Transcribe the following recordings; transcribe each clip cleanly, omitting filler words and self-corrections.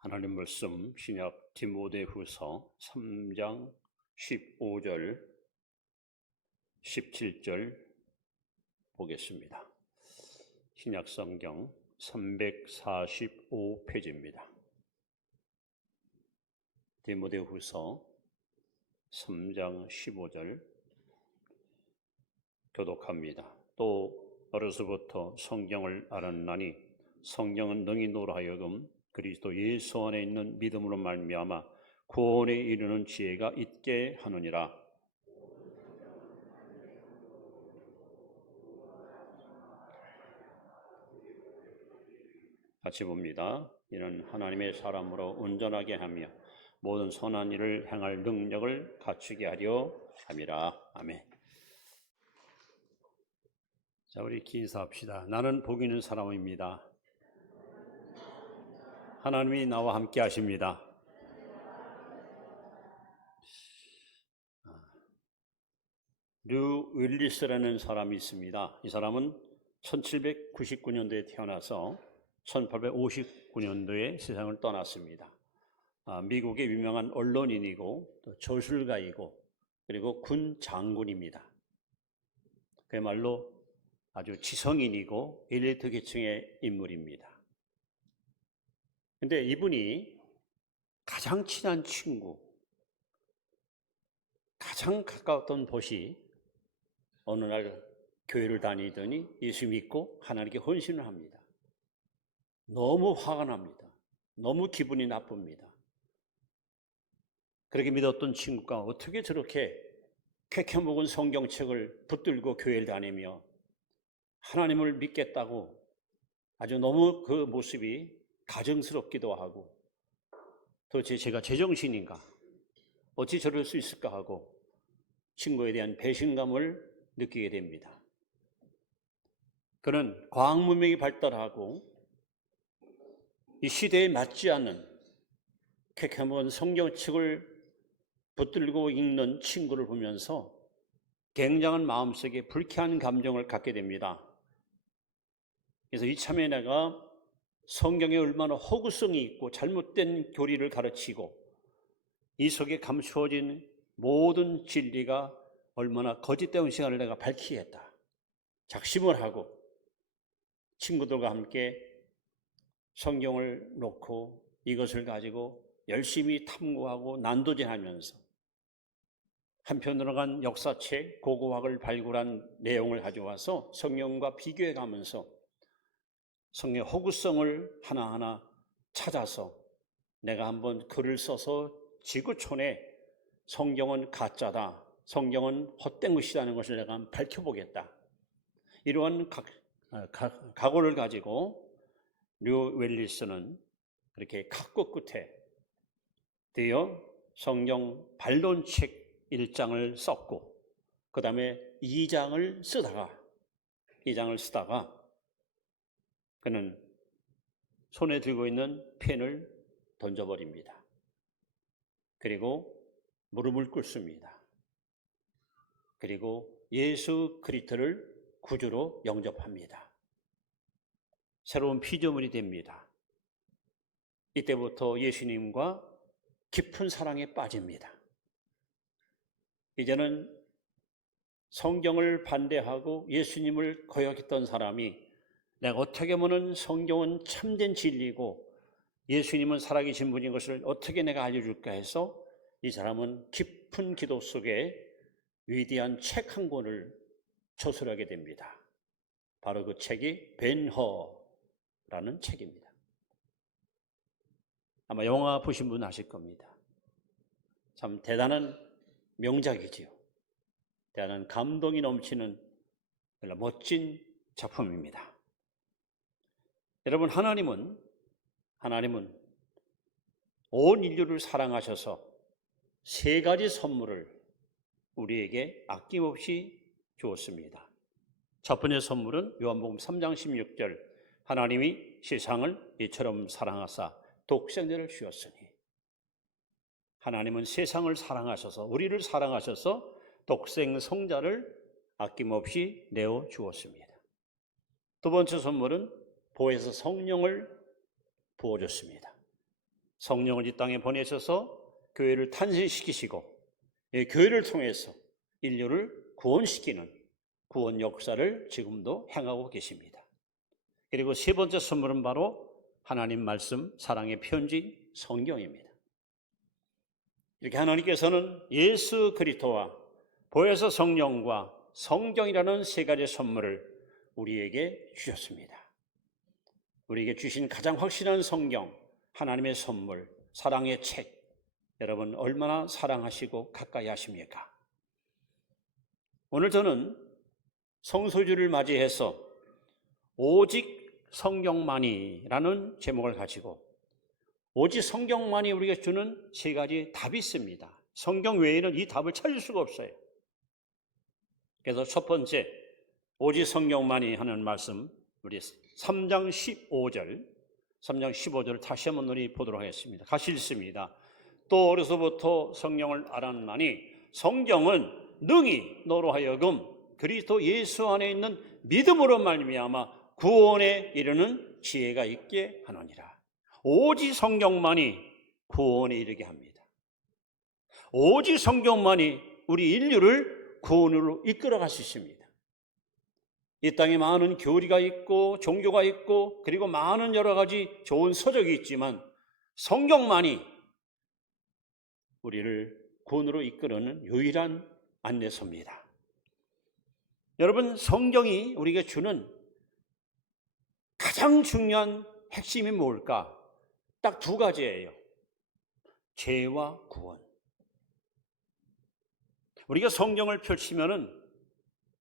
하나님 말씀 신약 디모데후서 3장 15절 17절 보겠습니다. 신약 성경 345페이지입니다. 디모데후서 3장 15절 교독합니다. 또 어려서부터 성경을 알았나니 성경은 능히 하여금 그리스도 예수 안에 있는 믿음으로 말미암아 구원에 이르는 지혜가 있게 하느니라. 같이 봅니다. 이는 하나님의 사람으로 온전하게 하며 모든 선한 일을 행할 능력을 갖추게 하려 함이라. 아멘. 자, 우리 기도합시다. 나는 복 있는 사람입니다. 하나님이 나와 함께 하십니다. 류 윌리스라는 사람이 있습니다. 이 사람은 1799년도에 태어나서 1859년도에 세상을 떠났습니다. 미국의 유명한 언론인이고 또 저술가이고 그리고 군 장군입니다. 그야말로 아주 지성인이고 엘리트 계층의 인물입니다. 근데 이분이 가장 친한 친구, 가장 가까웠던 벗이 어느 날 교회를 다니더니 예수 믿고 하나님께 헌신을 합니다. 너무 화가 납니다. 너무 기분이 나쁩니다. 그렇게 믿었던 친구가 어떻게 저렇게 쾌쾌먹은 성경책을 붙들고 교회를 다니며 하나님을 믿겠다고 아주 너무 그 모습이 가증스럽기도 하고 도대체 제가 제정신인가? 어찌 저럴 수 있을까 하고 친구에 대한 배신감을 느끼게 됩니다. 그는 과학 문명이 발달하고 이 시대에 맞지 않는 쾌쾌한 성경책을 붙들고 읽는 친구를 보면서 굉장한 마음속에 불쾌한 감정을 갖게 됩니다. 그래서 이참에 내가 성경에 얼마나 허구성이 있고 잘못된 교리를 가르치고 이 속에 감추어진 모든 진리가 얼마나 거짓된 시간을 내가 밝히겠다. 작심을 하고 친구들과 함께 성경을 놓고 이것을 가지고 열심히 탐구하고 난도질하면서 한편으로는 역사책, 고고학을 발굴한 내용을 가져와서 성경과 비교해 가면서 성경의 허구성을 하나하나 찾아서 내가 한번 글을 써서 지구촌에 성경은 가짜다, 성경은 헛된 것이라는 것을 내가 한번 밝혀보겠다. 이러한 각오를 가지고 류 웰리스는 그렇게 각고 끝에 드디어 성경 반론책 1장을 썼고 그 다음에 2장을 쓰다가 그는 손에 들고 있는 펜을 던져버립니다. 그리고 무릎을 꿇습니다. 그리고 예수 그리스도를 구주로 영접합니다. 새로운 피조물이 됩니다. 이때부터 예수님과 깊은 사랑에 빠집니다. 이제는 성경을 반대하고 예수님을 거역했던 사람이 내가 어떻게 보면 성경은 참된 진리고 예수님은 살아계신 분인 것을 어떻게 내가 알려줄까 해서 이 사람은 깊은 기도 속에 위대한 책 한 권을 저술하게 됩니다. 바로 그 책이 벤허라는 책입니다. 아마 영화 보신 분 아실 겁니다. 참 대단한 명작이지요. 대단한 감동이 넘치는 멋진 작품입니다. 여러분, 하나님은 온 인류를 사랑하셔서 세 가지 선물을 우리에게 아낌없이 주었습니다. 첫 번째 선물은 요한복음 3장 16절 하나님이 세상을 이처럼 사랑하사 독생자를 주었으니 하나님은 세상을 사랑하셔서 우리를 사랑하셔서 독생 성자를 아낌없이 내어 주었습니다. 두 번째 선물은 보혜사 성령을 부어줬습니다. 성령을 이 땅에 보내셔서 교회를 탄생시키시고 교회를 통해서 인류를 구원시키는 구원 역사를 지금도 행하고 계십니다. 그리고 세 번째 선물은 바로 하나님 말씀, 사랑의 편지, 성경입니다. 이렇게 하나님께서는 예수 그리스도와 보혜사 성령과 성경이라는 세 가지 선물을 우리에게 주셨습니다. 우리에게 주신 가장 확실한 성경, 하나님의 선물, 사랑의 책, 여러분 얼마나 사랑하시고 가까이 하십니까? 오늘 저는 성소주를 맞이해서 오직 성경만이라는 제목을 가지고 오직 성경만이 우리에게 주는 세 가지 답이 있습니다. 성경 외에는 이 답을 찾을 수가 없어요. 그래서 첫 번째, 오직 성경만이 하는 말씀, 우리 3장 15절을 다시 한번 우리 보도록 하겠습니다. 같이 읽습니다. 또 어려서부터 성경을 알았나니 성경은 능히 너로 하여금 그리스도 예수 안에 있는 믿음으로 말미암아 구원에 이르는 지혜가 있게 하느니라. 오직 성경만이 구원에 이르게 합니다. 오직 성경만이 우리 인류를 구원으로 이끌어갈 수 있습니다. 이 땅에 많은 교리가 있고 종교가 있고 그리고 많은 여러 가지 좋은 서적이 있지만 성경만이 우리를 구원으로 이끄는 유일한 안내서입니다. 여러분, 성경이 우리에게 주는 가장 중요한 핵심이 뭘까? 딱 두 가지예요. 죄와 구원. 우리가 성경을 펼치면은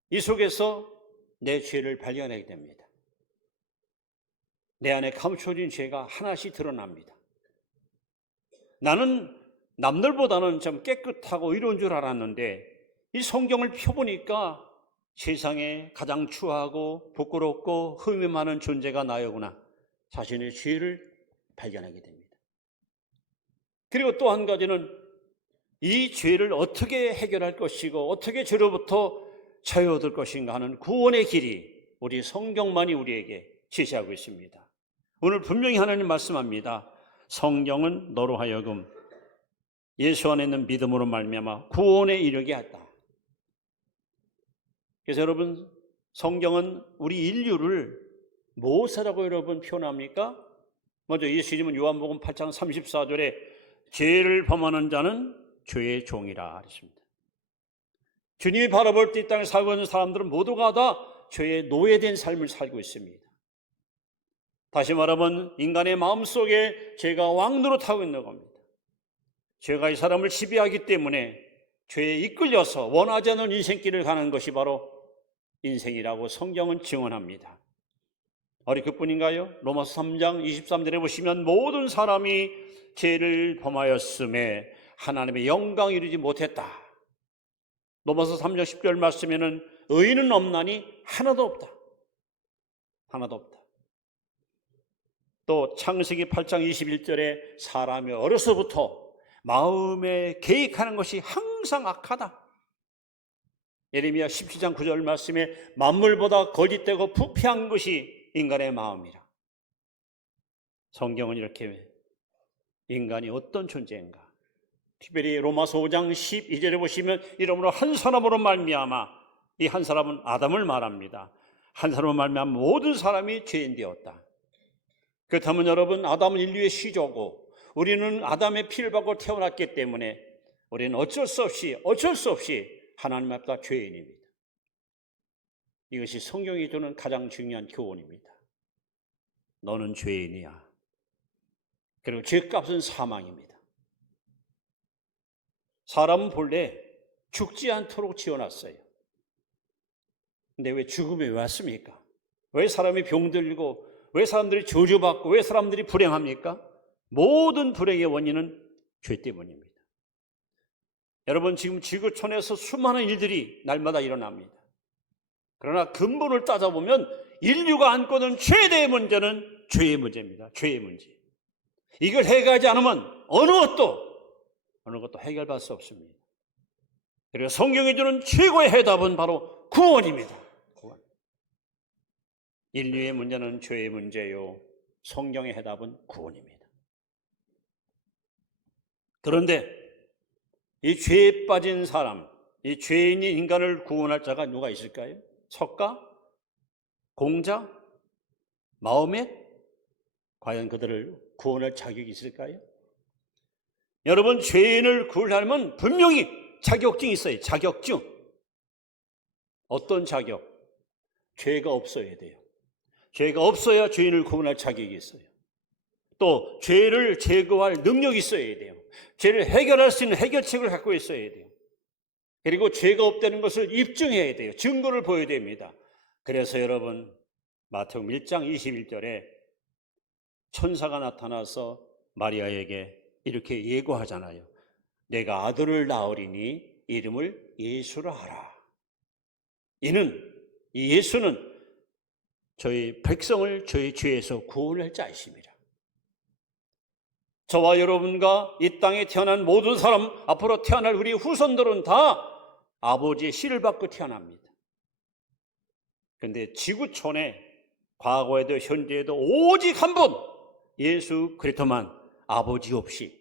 이 속에서 내 죄를 발견하게 됩니다. 내 안에 감춰진 죄가 하나씩 드러납니다. 나는 남들보다는 좀 깨끗하고 이런 줄 알았는데 이 성경을 펴보니까 세상에 가장 추하고 부끄럽고 흠이 많은 존재가 나였구나. 자신의 죄를 발견하게 됩니다. 그리고 또 한 가지는 이 죄를 어떻게 해결할 것이고 어떻게 죄로부터 자유받을 것인가 하는 구원의 길이 우리 성경만이 우리에게 제시하고 있습니다. 오늘 분명히 하나님 말씀합니다. 성경은 너로 하여금 예수 안에 있는 믿음으로 말미암아 구원에 이르게 했다. 그래서 여러분, 성경은 우리 인류를 무엇이라고 여러분 표현합니까? 먼저 예수님은 요한복음 8장 34절에 죄를 범하는 자는 죄의 종이라 하셨습니다. 주님이 바라볼 때 이 땅에 살고 있는 사람들은 모두가 다 죄에 노예된 삶을 살고 있습니다. 다시 말하면 인간의 마음속에 죄가 왕노릇하고 있는 겁니다. 죄가 이 사람을 지배하기 때문에 죄에 이끌려서 원하지 않는 인생길을 가는 것이 바로 인생이라고 성경은 증언합니다. 어리 그뿐인가요? 로마서 3장 23절에 보시면 모든 사람이 죄를 범하였음에 하나님의 영광 이루지 못했다. 로마서 3장 10절 말씀에는 의인은 없나니 하나도 없다. 하나도 없다. 또 창세기 8장 21절에 사람이 어려서부터 마음에 계획하는 것이 항상 악하다. 예레미야 17장 9절 말씀에 만물보다 거짓되고 부패한 것이 인간의 마음이라. 성경은 이렇게 인간이 어떤 존재인가? 특별히 로마서 5장 12절에 보시면 이러므로 한 사람으로 말미암아, 이 한 사람은 아담을 말합니다. 한 사람으로 말미암아 모든 사람이 죄인 되었다. 그렇다면 여러분, 아담은 인류의 시조고 우리는 아담의 피를 받고 태어났기 때문에 우리는 어쩔 수 없이 하나님 앞에 죄인입니다. 이것이 성경이 주는 가장 중요한 교훈입니다. 너는 죄인이야. 그리고 죄값은 사망입니다. 사람은 본래 죽지 않도록 지어놨어요. 근데 왜 죽음이 왜 왔습니까? 왜 사람이 병들고, 왜 사람들이 저주받고, 왜 사람들이 불행합니까? 모든 불행의 원인은 죄 때문입니다. 여러분, 지금 지구촌에서 수많은 일들이 날마다 일어납니다. 그러나 근본을 따져보면 인류가 안고 있는 최대의 문제는 죄의 문제입니다. 죄의 문제. 이걸 해결하지 않으면 어느 것도 해결받을 수 없습니다. 그리고 성경이 주는 최고의 해답은 바로 구원입니다. 구원. 인류의 문제는 죄의 문제요, 성경의 해답은 구원입니다. 그런데 이 죄에 빠진 사람, 이 죄인인 인간을 구원할 자가 누가 있을까요? 석가? 공자? 마호멧? 과연 그들을 구원할 자격이 있을까요? 여러분, 죄인을 구원하려면 분명히 자격증이 있어요. 자격증. 어떤 자격? 죄가 없어야 돼요. 죄가 없어야 죄인을 구원할 자격이 있어요. 또 죄를 제거할 능력이 있어야 돼요. 죄를 해결할 수 있는 해결책을 갖고 있어야 돼요. 그리고 죄가 없다는 것을 입증해야 돼요. 증거를 보여야 됩니다. 그래서 여러분, 마태복음 1장 21절에 천사가 나타나서 마리아에게 이렇게 예고하잖아요. 내가 아들을 낳으리니 이름을 예수라 하라. 이 예수는 저희 백성을 저희 죄에서 구원할 자이십니다. 저와 여러분과 이 땅에 태어난 모든 사람, 앞으로 태어날 우리 후손들은 다 아버지의 씨를 받고 태어납니다. 그런데 지구촌에 과거에도 현재에도 오직 한 분, 예수 그리스도만 아버지 없이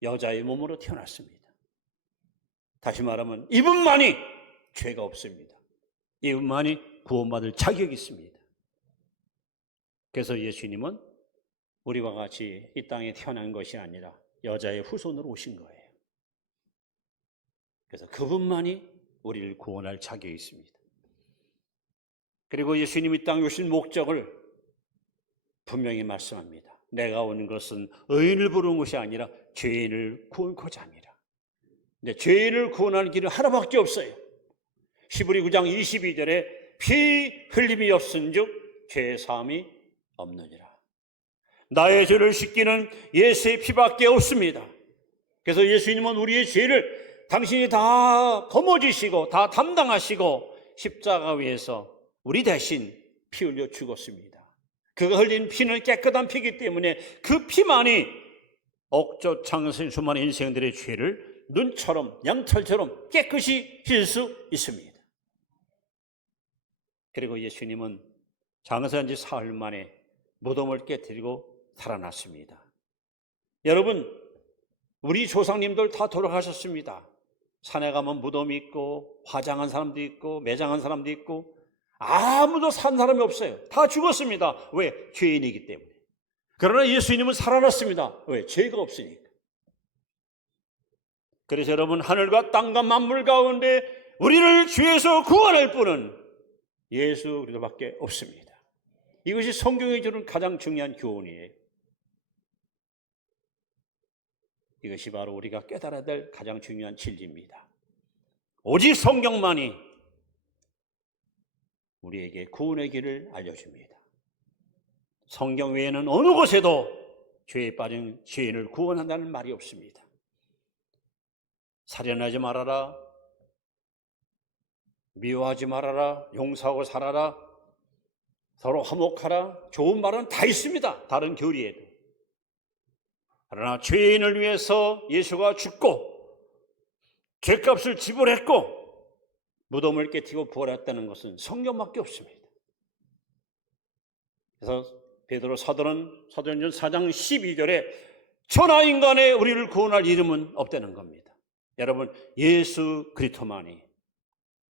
여자의 몸으로 태어났습니다. 다시 말하면 이분만이 죄가 없습니다. 이분만이 구원받을 자격이 있습니다. 그래서 예수님은 우리와 같이 이 땅에 태어난 것이 아니라 여자의 후손으로 오신 거예요. 그래서 그분만이 우리를 구원할 자격이 있습니다. 그리고 예수님이 이 땅에 오신 목적을 분명히 말씀합니다. 내가 온 것은 의인을 부르는 것이 아니라 죄인을 구원하고자 함이라. 근데 죄인을 구원하는 길은 하나밖에 없어요. 히브리 9장 22절에 피 흘림이 없은즉 죄 사함이 없느니라. 나의 죄를 씻기는 예수의 피밖에 없습니다. 그래서 예수님은 우리의 죄를 당신이 다 거머쥐시고 다 담당하시고 십자가 위에서 우리 대신 피 흘려 죽었습니다. 그가 흘린 피는 깨끗한 피이기 때문에 그 피만이 억저 장생 수많은 인생들의 죄를 눈처럼 양털처럼 깨끗이 씻을 수 있습니다. 그리고 예수님은 장사한 지 사흘 만에 무덤을 깨뜨리고 살아났습니다. 여러분, 우리 조상님들 다 돌아가셨습니다. 산에 가면 무덤이 있고 화장한 사람도 있고 매장한 사람도 있고 아무도 산 사람이 없어요. 다 죽었습니다. 왜? 죄인이기 때문에. 그러나 예수님은 살아났습니다. 왜? 죄가 없으니까. 그래서 여러분, 하늘과 땅과 만물 가운데 우리를 죄에서 구원할 분은 예수 그리스도밖에 없습니다. 이것이 성경이 주는 가장 중요한 교훈이에요. 이것이 바로 우리가 깨달아야 될 가장 중요한 진리입니다. 오직 성경만이 우리에게 구원의 길을 알려줍니다. 성경 외에는 어느 곳에도 죄에 빠진 죄인을 구원한다는 말이 없습니다. 살인하지 말아라, 미워하지 말아라, 용서하고 살아라, 서로 화목하라, 좋은 말은 다 있습니다. 다른 교리에도. 그러나 죄인을 위해서 예수가 죽고 죄값을 지불했고 무덤을 깨뜨리고 부활했다는 것은 성경밖에 없습니다. 그래서 베드로 사도는 사도행전 4장 12절에 천하인간에 우리를 구원할 이름은 없다는 겁니다. 여러분, 예수 그리스도만이.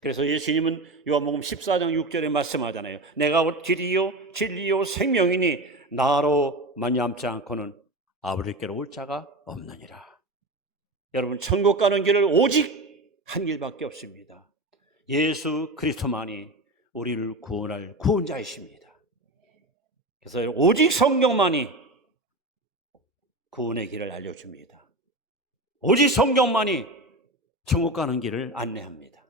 그래서 예수님은 요한복음 14장 6절에 말씀하잖아요. 내가 곧 길이요 진리요 생명이니 나로 말미암지 않고는 아버지께로 올 자가 없느니라. 여러분, 천국 가는 길을 오직 한 길밖에 없습니다. 예수 그리스도만이 우리를 구원할 구원자이십니다. 그래서 오직 성경만이 구원의 길을 알려줍니다. 오직 성경만이 천국 가는 길을 안내합니다.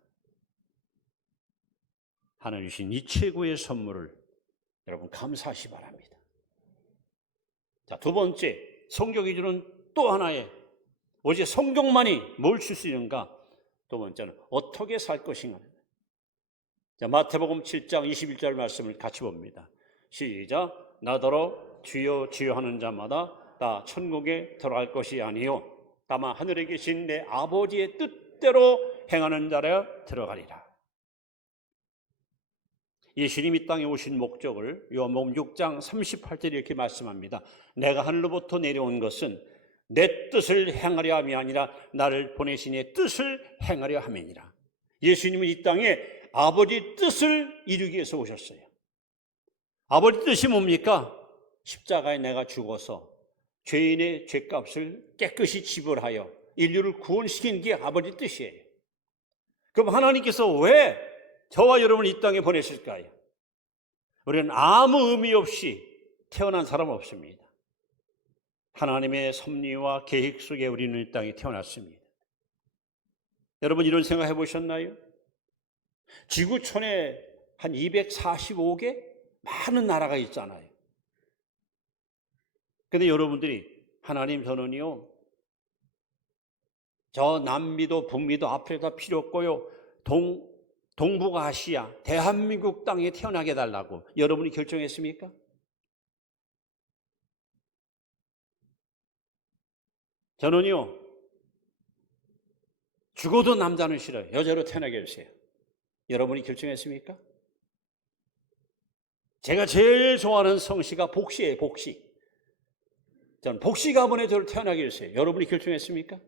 하나님 주신 이 최고의 선물을 여러분 감사하시 바랍니다. 자, 두 번째, 성경이 주는 또 하나의 오직 성경만이 뭘 줄 수 있는가? 두 번째는 어떻게 살 것인가. 자, 마태복음 7장 21절 말씀을 같이 봅니다. 시작. 나더러 주여 주여 하는 자마다 다 천국에 들어갈 것이 아니요 다만 하늘에 계신 내 아버지의 뜻대로 행하는 자라 들어가리라. 예수님이 이 땅에 오신 목적을 요한복음 6장 38절에 이렇게 말씀합니다. 내가 하늘로부터 내려온 것은 내 뜻을 행하려 함이 아니라 나를 보내신 이의 뜻을 행하려 함이니라. 예수님은 이 땅에 아버지 뜻을 이루기 위해서 오셨어요. 아버지 뜻이 뭡니까? 십자가에 내가 죽어서 죄인의 죄값을 깨끗이 지불하여 인류를 구원시키는 게 아버지 뜻이에요. 그럼 하나님께서 왜 저와 여러분을 이 땅에 보내실까요? 우리는 아무 의미 없이 태어난 사람 없습니다. 하나님의 섭리와 계획 속에 우리는 이 땅에 태어났습니다. 여러분 이런 생각 해보셨나요? 지구촌에 한 245개 많은 나라가 있잖아요. 근데 여러분들이 하나님 저는요 저 남미도 북미도 아프리카 필요 없고요 동북아시아 대한민국 땅에 태어나게 해달라고 여러분이 결정했습니까? 저는요 죽어도 남자는 싫어요. 여자로 태어나게 해주세요. 여러분이 결정했습니까? 제가 제일 좋아하는 성씨가 복씨예요. 복씨. 저는 복씨 가문에 저를 태어나게 해주세요. 여러분이 결정했습니까?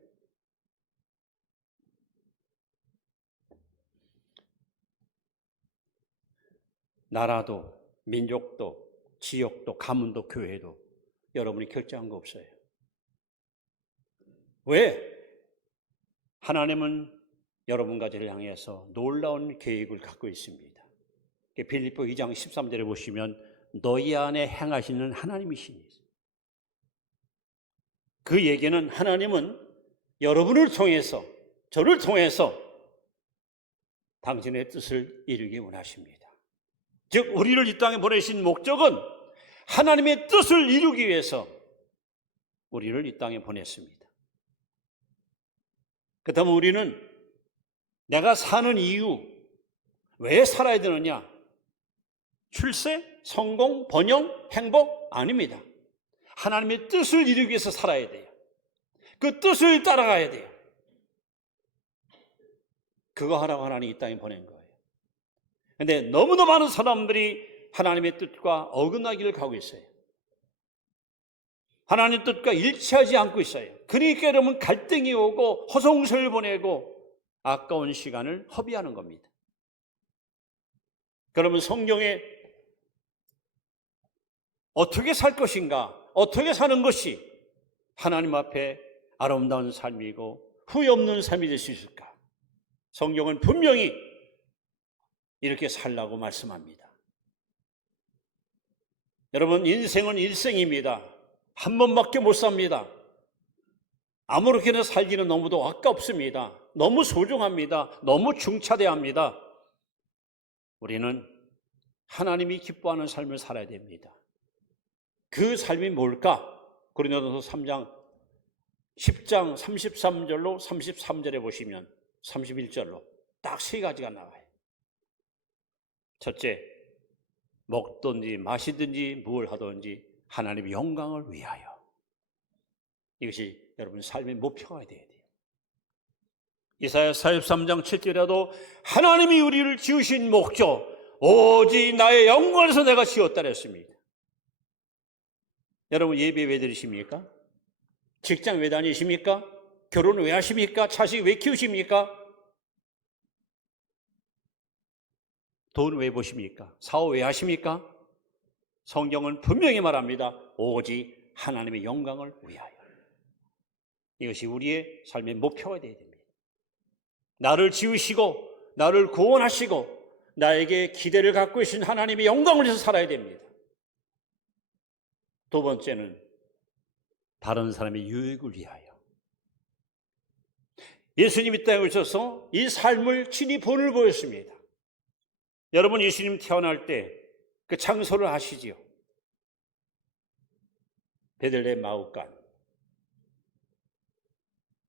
나라도 민족도 지역도 가문도 교회도 여러분이 결정한 거 없어요. 왜? 하나님은 여러분과 저를 향해서 놀라운 계획을 갖고 있습니다. 빌립보 2장 13절에 보시면 너희 안에 행하시는 하나님이시니 그 얘기는 하나님은 여러분을 통해서 저를 통해서 당신의 뜻을 이루기 원하십니다. 즉 우리를 이 땅에 보내신 목적은 하나님의 뜻을 이루기 위해서 우리를 이 땅에 보냈습니다. 그렇다면 우리는 내가 사는 이유 왜 살아야 되느냐? 출세, 성공, 번영, 행복? 아닙니다. 하나님의 뜻을 이루기 위해서 살아야 돼요. 그 뜻을 따라가야 돼요. 그거 하라고 하나님 이 땅에 보낸 거예요. 그런데 너무나 많은 사람들이 하나님의 뜻과 어긋나기를 가고 있어요. 하나님의 뜻과 일치하지 않고 있어요. 그러니까 여러분 갈등이 오고 허송세를 보내고 아까운 시간을 허비하는 겁니다. 그러면 성경에 어떻게 살 것인가? 어떻게 사는 것이 하나님 앞에 아름다운 삶이고 후회 없는 삶이 될 수 있을까? 성경은 분명히 이렇게 살라고 말씀합니다. 여러분 인생은 일생입니다. 한 번밖에 못 삽니다. 아무렇게나 살기는 너무도 아깝습니다. 너무 소중합니다. 너무 중차대합니다. 우리는 하나님이 기뻐하는 삶을 살아야 됩니다. 그 삶이 뭘까? 고린도전서 3장 10장 33절로 33절에 보시면 31절로 딱 세 가지가 나와요. 첫째, 먹든지 마시든지 무엇을 하든지 하나님의 영광을 위하여. 이것이 여러분 삶의 목표가 되어야 돼요. 이사야 43장 7절에도 하나님이 우리를 지으신 목적 오직 나의 영광을 위해서 내가 지었다 그랬습니다. 여러분 예배 왜 드리십니까? 직장 왜 다니십니까? 결혼 왜 하십니까? 자식 왜 키우십니까? 돈 왜 보십니까? 사업 왜 하십니까? 성경은 분명히 말합니다. 오직 하나님의 영광을 위하여. 이것이 우리의 삶의 목표가 되어야 됩니다. 나를 지으시고 나를 구원하시고 나에게 기대를 갖고 계신 하나님의 영광을 위해서 살아야 됩니다. 두 번째는 다른 사람의 유익을 위하여. 예수님이 이 땅에 오셔서 이 삶을 친히 본을 보였습니다. 여러분 예수님 태어날 때 그 장소를 아시지요? 베들레헴 마우간.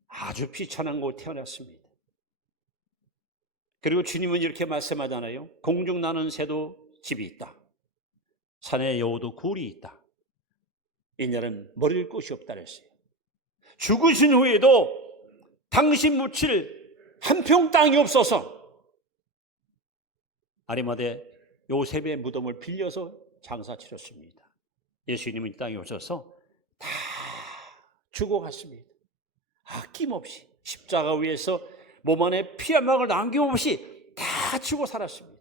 아주 비천한 곳 태어났습니다. 그리고 주님은 이렇게 말씀하잖아요. 공중 나는 새도 집이 있다. 산에 여우도 굴이 있다. 이날은 머릴 곳이 없다 그랬어요. 죽으신 후에도 당신 묻힐 한 평 땅이 없어서 아리마대 요셉의 무덤을 빌려서 장사 치렀습니다. 예수님은 이 땅에 오셔서 다 주고 갔습니다. 아낌없이 십자가 위에서 몸 안에 피 한 방울 남김없이 다 주고 살았습니다.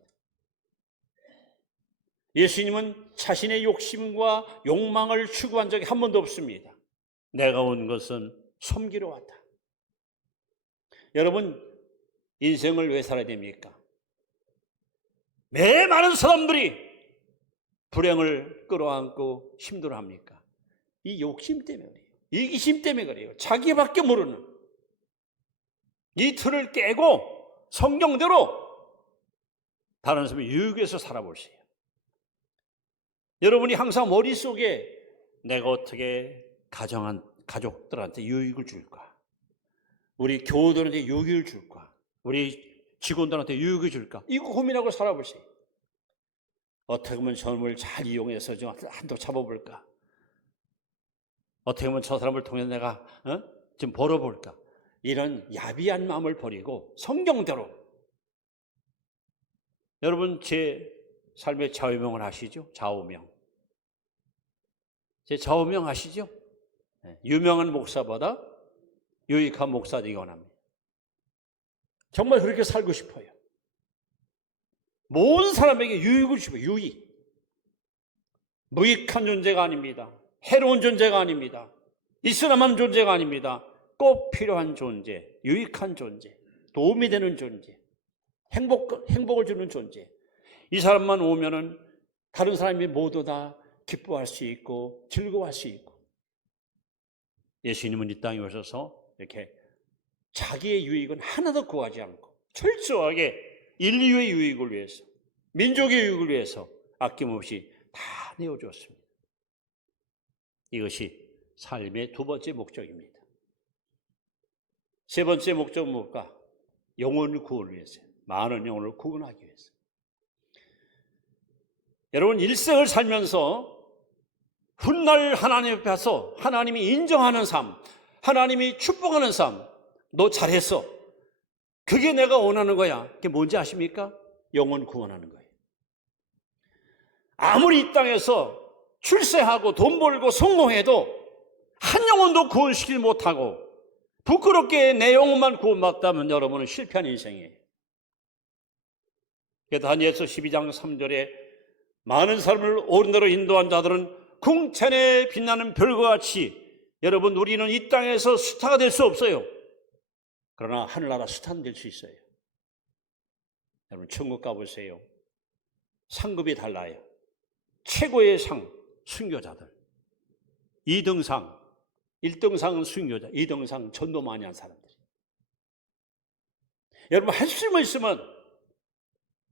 예수님은 자신의 욕심과 욕망을 추구한 적이 한 번도 없습니다. 내가 온 것은 섬기러 왔다. 여러분, 인생을 왜 살아야 됩니까? 매 많은 사람들이 불행을 끌어안고 힘들어합니까? 이 욕심 때문에 그래요. 이기심 때문에 그래요. 자기밖에 모르는 이 틀을 깨고 성경대로 다른 사람의 유익에서 살아보세요. 여러분이 항상 머릿속에 내가 어떻게 가족들한테 유익을 줄까? 우리 교우들한테 유익을 줄까? 우리 직원들한테 유익을 줄까? 이거 고민하고 살아보세요. 어떻게 하면 젊을 잘 이용해서 좀 한도 잡아볼까? 어떻게 하면 저 사람을 통해 내가 좀 벌어볼까? 이런 야비한 마음을 버리고 성경대로. 여러분, 제 삶의 좌우명을 아시죠? 좌우명. 제 좌우명 아시죠? 유명한 목사보다 유익한 목사 되기 원합니다. 정말 그렇게 살고 싶어요. 모든 사람에게 유익을 주고, 유익. 무익한 존재가 아닙니다. 해로운 존재가 아닙니다. 있으나만 존재가 아닙니다. 꼭 필요한 존재, 유익한 존재, 도움이 되는 존재, 행복을 주는 존재. 이 사람만 오면은 다른 사람이 모두 다 기뻐할 수 있고 즐거워할 수 있고. 예수님은 이 땅에 오셔서 이렇게 자기의 유익은 하나도 구하지 않고 철저하게 인류의 유익을 위해서, 민족의 유익을 위해서 아낌없이 다 내어주었습니다. 이것이 삶의 두 번째 목적입니다. 세 번째 목적은 뭘까? 영혼을 구원을 위해서요. 많은 영혼을 구원하기 위해서. 여러분, 일생을 살면서 훗날 하나님 앞에서 하나님이 인정하는 삶, 하나님이 축복하는 삶, 너 잘했어. 그게 내가 원하는 거야. 그게 뭔지 아십니까? 영혼 구원하는 거예요. 아무리 이 땅에서 출세하고 돈 벌고 성공해도 한 영혼도 구원시키지 못하고 부끄럽게 내 영혼만 구원받다면 여러분은 실패한 인생이에요. 그래서 다니엘서 12장 3절에 많은 사람을 옳은 인도한 자들은 궁천에 빛나는 별과 같이, 여러분, 우리는 이 땅에서 스타가 될 수 없어요. 그러나 하늘나라 스타는 될 수 있어요. 여러분, 천국 가보세요. 상급이 달라요. 최고의 상, 순교자들. 2등상, 1등상은 순교자, 2등상 전도 많이 한 사람들. 여러분, 할 수만 있으면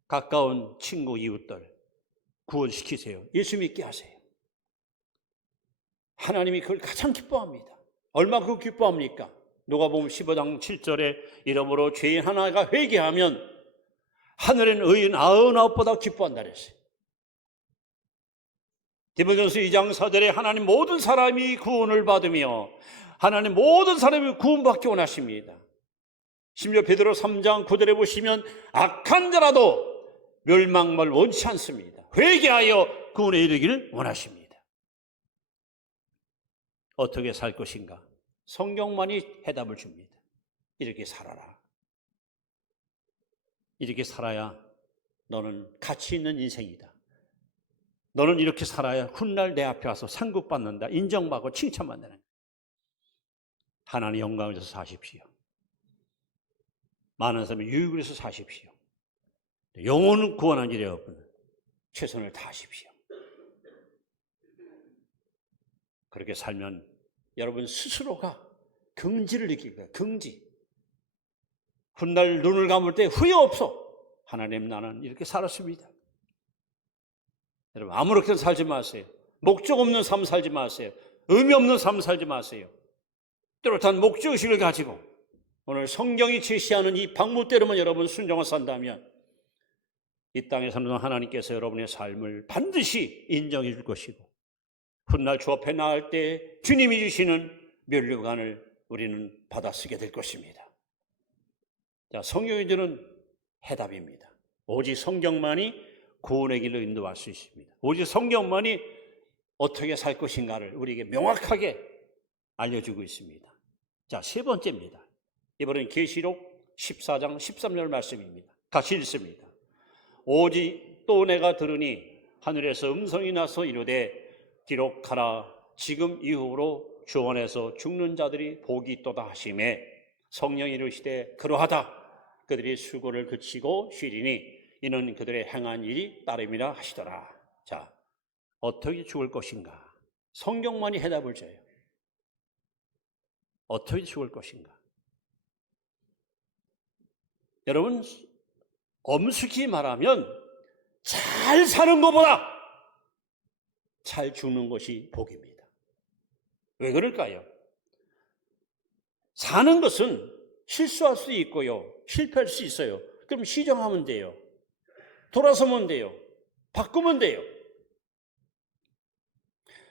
가까운 친구, 이웃들 구원시키세요. 예수 믿게 하세요. 하나님이 그걸 가장 기뻐합니다. 얼마 그거 기뻐합니까? 누가복음 15장 7절에 이러므로 죄인 하나가 회개하면 하늘에는 의인 99보다 기뻐한다 그랬어요. 디모데전서 2장 4절에 하나님 모든 사람이 구원을 받으며 하나님 모든 사람이 구원받기 원하십니다. 심지어 베드로 3장 9절에 보시면 악한 자라도 멸망을 원치 않습니다. 회개하여 구원에 이르기를 원하십니다. 어떻게 살 것인가? 성경만이 해답을 줍니다. 이렇게 살아라. 이렇게 살아야 너는 가치 있는 인생이다. 너는 이렇게 살아야 훗날 내 앞에 와서 상급받는다, 인정받고 칭찬받는다. 하나님의 영광을 위해서 사십시오. 많은 사람이 유익을 위해서 사십시오. 영혼을 구원한 일에 여러분 최선을 다하십시오. 그렇게 살면 여러분 스스로가 긍지를 느낄 거예요. 긍지. 훗날 눈을 감을 때 후회 없어. 하나님, 나는 이렇게 살았습니다. 여러분, 아무렇게나 살지 마세요. 목적 없는 삶 살지 마세요. 의미 없는 삶 살지 마세요. 뚜렷한 목적의식을 가지고 오늘 성경이 제시하는 이 방법대로만 여러분 순종하고 산다면 이 땅에서는 하나님께서 여러분의 삶을 반드시 인정해 줄 것이고 훗날 주 앞에 나갈 때 주님이 주시는 면류관을 우리는 받아 쓰게 될 것입니다. 자, 성경이 주는 해답입니다. 오직 성경만이 구원의 길로 인도할 수 있습니다. 오직 성경만이 어떻게 살 것인가를 우리에게 명확하게 알려주고 있습니다. 자, 세 번째입니다. 이번엔 계시록 14장 13절 말씀입니다. 같이 읽습니다. 오직 또 내가 들으니 하늘에서 음성이 나서 이르되 기록하라. 지금 이후로 주 안에서 죽는 자들이 복이 있도다 하시매 성령이 이르시되 그러하다. 그들이 수고를 그치고 쉬리니 이는 그들의 행한 일이 따름이라 하시더라. 자, 어떻게 죽을 것인가? 성경만이 해답을 줘요. 어떻게 죽을 것인가? 여러분, 엄숙히 말하면 잘 사는 것보다 잘 죽는 것이 복입니다. 왜 그럴까요? 사는 것은 실수할 수 있고요, 실패할 수 있어요. 그럼 시정하면 돼요. 돌아서면 돼요. 바꾸면 돼요.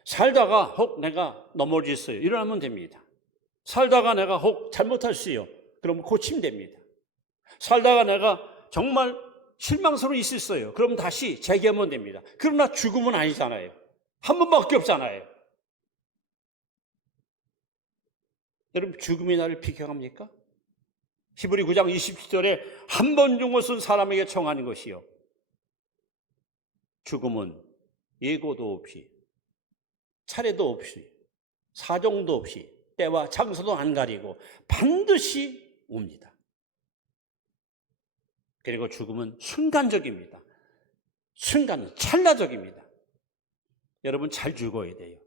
살다가 혹 내가 넘어졌어요. 일어나면 됩니다. 살다가 내가 혹 잘못했어요. 그러면 고치면 됩니다. 살다가 내가 정말 실망스러워 있었어요. 그럼 다시 재기하면 됩니다. 그러나 죽음은 아니잖아요. 한 번밖에 없잖아요. 여러분, 죽음이 나를 비켜갑니까? 히브리 9장 27절에 한 번 죽은 것은 사람에게 청하는 것이요, 죽음은 예고도 없이 차례도 없이 사정도 없이 때와 장소도 안 가리고 반드시 옵니다. 그리고 죽음은 순간적입니다. 찰나적입니다. 여러분, 잘 죽어야 돼요.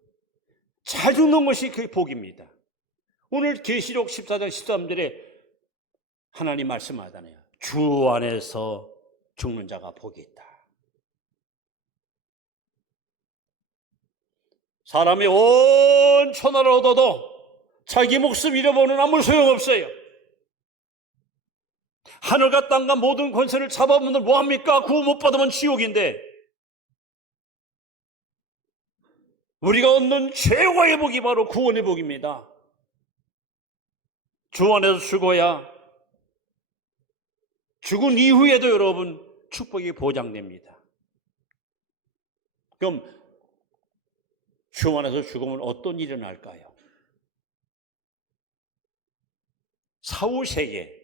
잘 죽는 것이 그 복입니다. 오늘 계시록 14장 13절에 하나님 말씀하잖아요. 주 안에서 죽는 자가 복이 있다. 사람이 온 천하를 얻어도 자기 목숨 잃어버리는 아무 소용없어요. 하늘과 땅과 모든 권세를 잡아보면 뭐합니까? 구원 못 받으면 지옥인데, 우리가 얻는 최고의 복이 바로 구원의 복입니다. 주 안에서 죽어야 죽은 이후에도 여러분 축복이 보장됩니다. 그럼 주 안에서 죽으면 어떤 일이 일어날까요? 사후세계,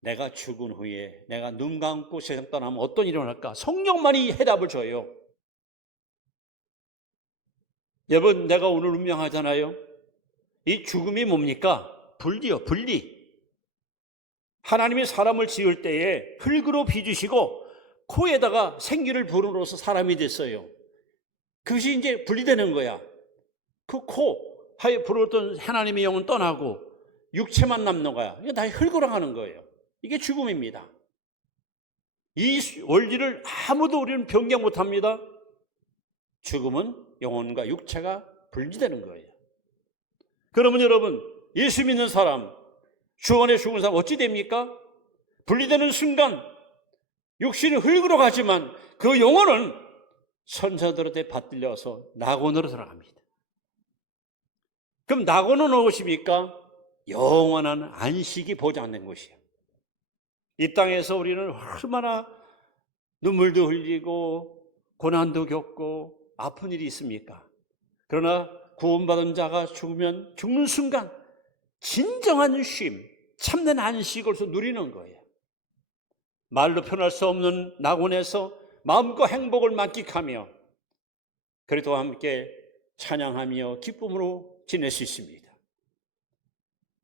내가 죽은 후에 내가 눈 감고 세상 떠나면 어떤 일이 일어날까? 성경만이 해답을 줘요. 여러분, 내가 오늘 운명하잖아요. 이 죽음이 뭡니까? 분리요, 분리. 하나님이 사람을 지을 때에 흙으로 빚으시고 코에다가 생기를 불어넣어서 사람이 됐어요. 그것이 이제 분리되는 거야. 그 코에 불어넣었던 하나님의 영은 떠나고 육체만 남는 거야. 이게 다 흙으로 가는 거예요. 이게 죽음입니다. 이 원리를 아무도 우리는 변경 못합니다. 죽음은 영혼과 육체가 분리되는 거예요. 그러면 여러분, 예수 믿는 사람, 주 안에 죽은 사람 어찌 됩니까? 분리되는 순간 육신이 흙으로 가지만 그 영혼은 천사들한테 받들려서 낙원으로 들어갑니다. 그럼 낙원은 무엇입니까? 영원한 안식이 보장된 곳이에요. 이 땅에서 우리는 얼마나 눈물도 흘리고 고난도 겪고 아픈 일이 있습니까? 그러나 구원받은 자가 죽으면 죽는 순간 진정한 쉼, 참된 안식을 누리는 거예요. 말로 표현할 수 없는 낙원에서 마음과 행복을 만끽하며 그리스도와 함께 찬양하며 기쁨으로 지낼 수 있습니다.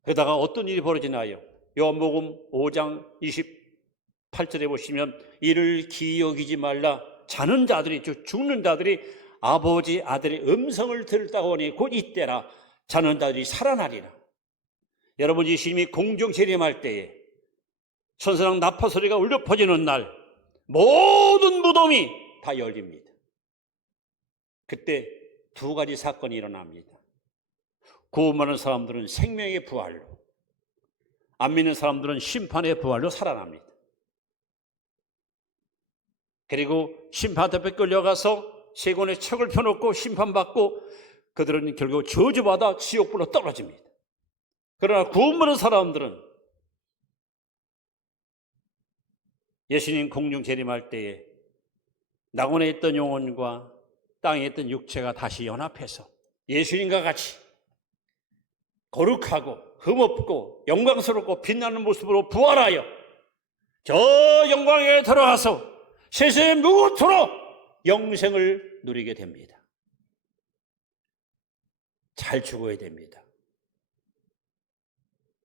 그러다가 어떤 일이 벌어지나요? 요한복음 5장 28절에 보시면 이를 기억이지 말라. 자는 자들이, 죽는 자들이 아버지 아들의 음성을 들었다고 하니 곧 이때라. 자는 자들이 살아나리라. 여러분, 예수님이 공중 재림할 때에 천사랑 나팔 소리가 울려 퍼지는 날 모든 무덤이 다 열립니다. 그때 두 가지 사건이 일어납니다. 구원받는 사람들은 생명의 부활로, 안 믿는 사람들은 심판의 부활로 살아납니다. 그리고 심판 앞에 끌려가서 세 권의 척을 펴놓고 심판받고 그들은 결국 저주받아 지옥불로 떨어집니다. 그러나 구원받은 사람들은 예수님 공중 재림할 때에 낙원에 있던 영혼과 땅에 있던 육체가 다시 연합해서 예수님과 같이 거룩하고 흠없고 영광스럽고 빛나는 모습으로 부활하여 저 영광에 들어가서 세상에 무고토록 영생을 누리게 됩니다. 잘 죽어야 됩니다.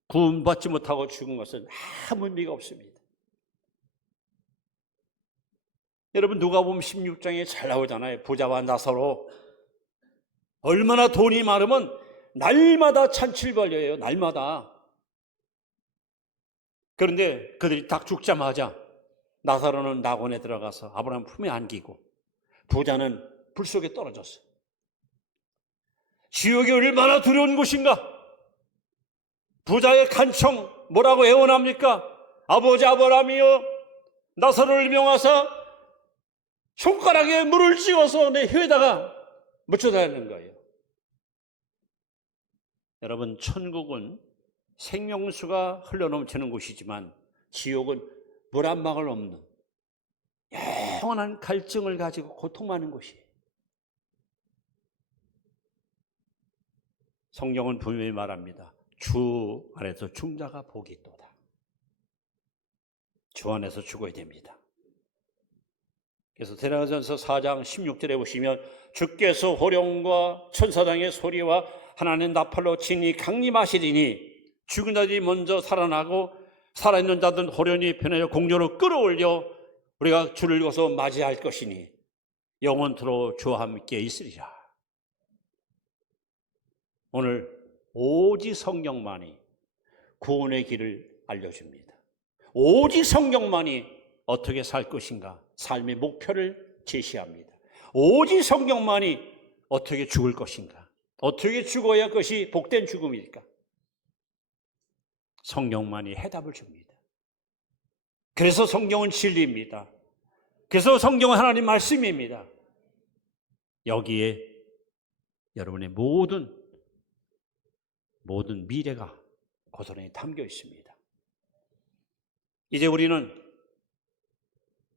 구원받지 못하고 죽은 것은 아무 의미가 없습니다. 여러분, 누가복음 16장에 잘 나오잖아요. 부자와 나사로. 얼마나 돈이 많으면 날마다 잔치를 벌여요. 날마다. 그런데 그들이 딱 죽자마자 나사로는 낙원에 들어가서 아브라함 품에 안기고 부자는 불 속에 떨어졌어요. 지옥이 얼마나 두려운 곳인가? 부자의 간청 뭐라고 애원합니까? 아버지 아브라함이여, 나사로를 명하사 손가락에 물을 찍어서 내 혀에다가 묻혀달라는 거예요. 여러분, 천국은 생명수가 흘러넘치는 곳이지만 지옥은 물 한 방울 없는 영원한 갈증을 가지고 고통하는 곳이에요. 성경은 분명히 말합니다. 주 안에서 죽자가 복이 있도다. 주 안에서 죽어야 됩니다. 그래서 데살로니가전서 4장 16절에 보시면 주께서 호령과 천사장의 소리와 하나님 나팔로 친히 강림하시리니 죽은 자들이 먼저 살아나고 살아있는 자들은 호련히 편하여 공중으로 끌어올려 우리가 주를 이어서 맞이할 것이니 영원토록 주와 함께 있으리라. 오늘 오직 성경만이 구원의 길을 알려줍니다. 오직 성경만이 어떻게 살 것인가 삶의 목표를 제시합니다. 오직 성경만이 어떻게 죽을 것인가, 어떻게 죽어야 그것이 복된 죽음일까, 성경만이 해답을 줍니다. 그래서 성경은 진리입니다. 그래서 성경은 하나님 말씀입니다. 여기에 여러분의 모든 미래가 고스란히 담겨 있습니다. 이제 우리는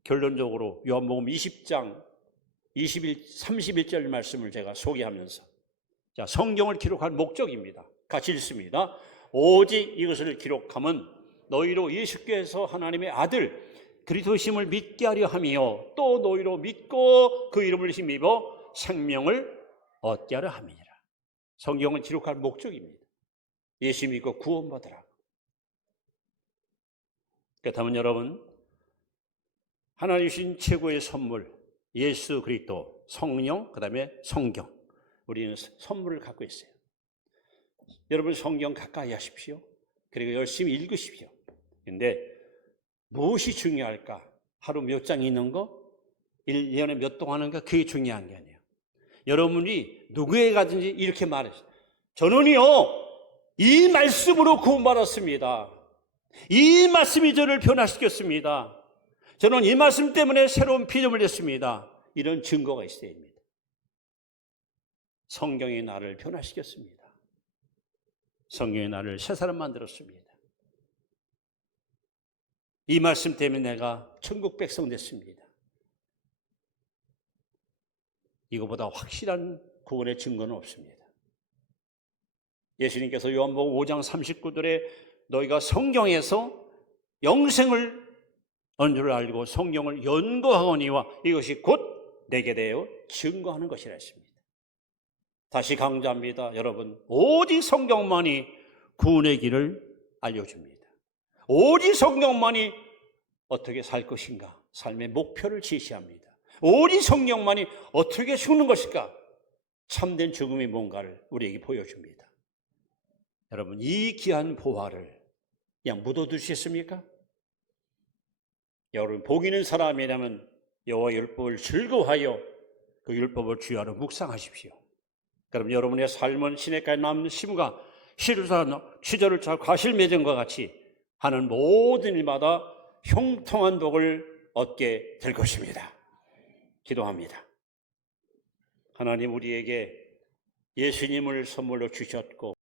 결론적으로 요한복음 20장 31절 말씀을 제가 소개하면서 성경을 기록한 목적입니다. 같이 읽습니다. 오직 이것을 기록함은 너희로 예수께서 하나님의 아들 그리스도심을 믿게 하려 함이요 또 너희로 믿고 그 이름을 힘입어 생명을 얻게 하려 함이니라. 성경을 기록할 목적입니다. 예수 믿고 구원받으라고. 그렇다면 여러분, 하나님 주신 최고의 선물 예수 그리스도, 성령, 그 다음에 성경, 우리는 선물을 갖고 있어요. 여러분, 성경 가까이 하십시오. 그리고 열심히 읽으십시오. 그런데 무엇이 중요할까? 하루 몇 장 읽는 거? 1년에 몇 동 하는 거? 그게 중요한 게 아니에요. 여러분이 누구에 가든지 이렇게 말했어요. 저는요 이 말씀으로 구원받았습니다. 이 말씀이 저를 변화시켰습니다. 저는 이 말씀 때문에 새로운 피조물 됐습니다. 이런 증거가 있어야 됩니다. 성경이 나를 변화시켰습니다. 성경이 나를 새 사람 만들었습니다. 이 말씀 때문에 내가 천국 백성 됐습니다. 이거보다 확실한 구원의 증거는 없습니다. 예수님께서 요한복음 5장 39절에 너희가 성경에서 영생을 얻는 줄 알고 성경을 연구하거니와 이것이 곧 내게 대하여 증거하는 것이라 했습니다. 다시 강조합니다. 여러분, 오직 성경만이 구원의 길을 알려줍니다. 오직 성경만이 어떻게 살 것인가 삶의 목표를 제시합니다. 오직 성경만이 어떻게 죽는 것일까 참된 죽음이 뭔가를 우리에게 보여줍니다. 여러분, 이 귀한 보화를 그냥 묻어두시겠습니까? 여러분, 복 있는 사람이라면 여호와의 율법을 즐거워하여 그 율법을 주야로 묵상하십시오. 그럼 여러분의 삶은 시냇가에 남는 심과 시절을 잘 과실 맺음과 같이 하는 모든 일마다 형통한 복을 얻게 될 것입니다. 기도합니다. 하나님, 우리에게 예수님을 선물로 주셨고